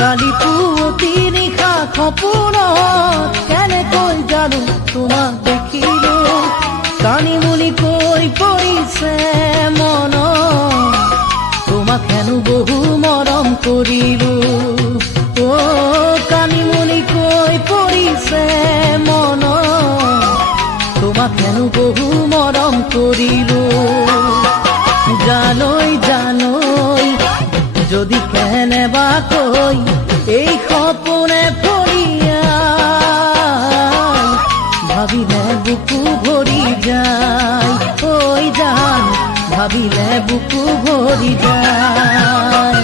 কালি পুৱতি নিশা সপোন কেনেকৈ জানো তোমাক দেখিলো কানি মুনি কৈ পৰিছে মন তোমাক হেনো বহু মৰম কৰিলো অ কানি মুনি কৈ পৰিছে মন তোমাক হেনো বহু মৰম কৰিলো জানৈ জানৈ যদি কেনেবাকৈ এই সপোনে ফৰিয়াই ভাবিলে বুকু ভৰি যায় ঐ জান ভাবিলে বুকু ভৰি যায়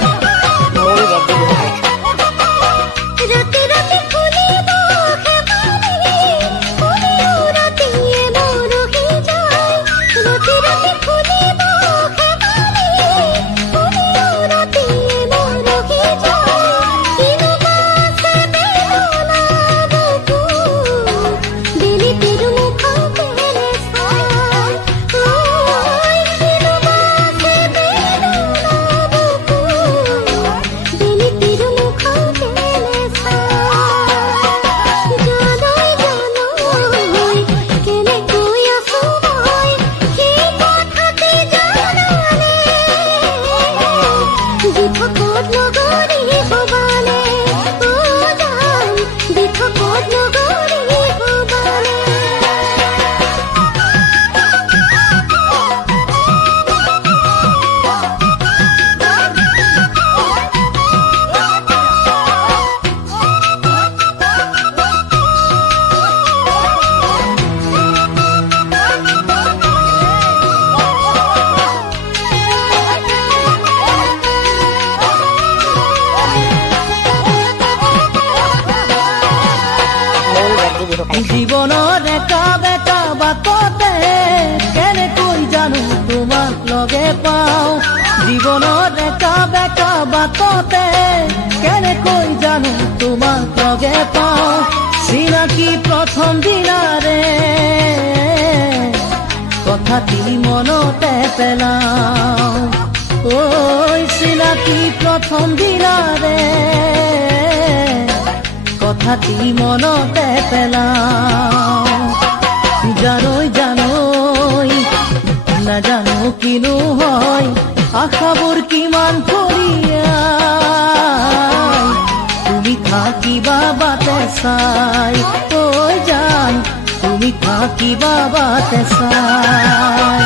জীৱনৰ একা বেকা বাটতে কেনেকৈ জানো তোমাক লগে পাওঁ জীৱনৰ একা বেকা বাটতে কেনেকৈ জানো তোমাক লগে পাওঁ চিনাকি প্ৰথম দিনাৰে কথাটি মনতে পেলাওঁ ঐ চিনাকি প্ৰথম দিনাৰে কথাটি মনতে পেলাওঁ জানৈ জানৈ নাজানো কিনো হয় আশাবোৰ কিমান কৰিয়াই তুমি থাকিবা বাটে চাই ঐ জান তুমি থাকিবা বাটে চাই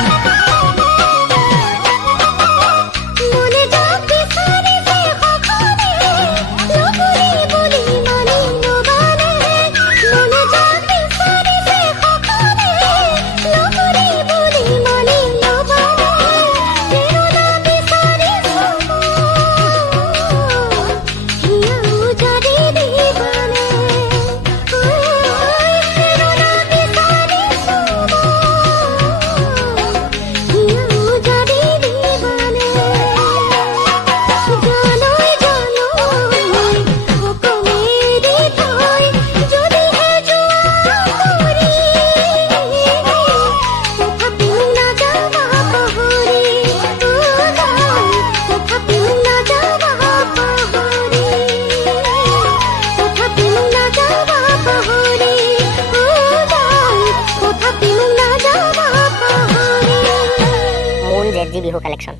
বিহু কালেকশন।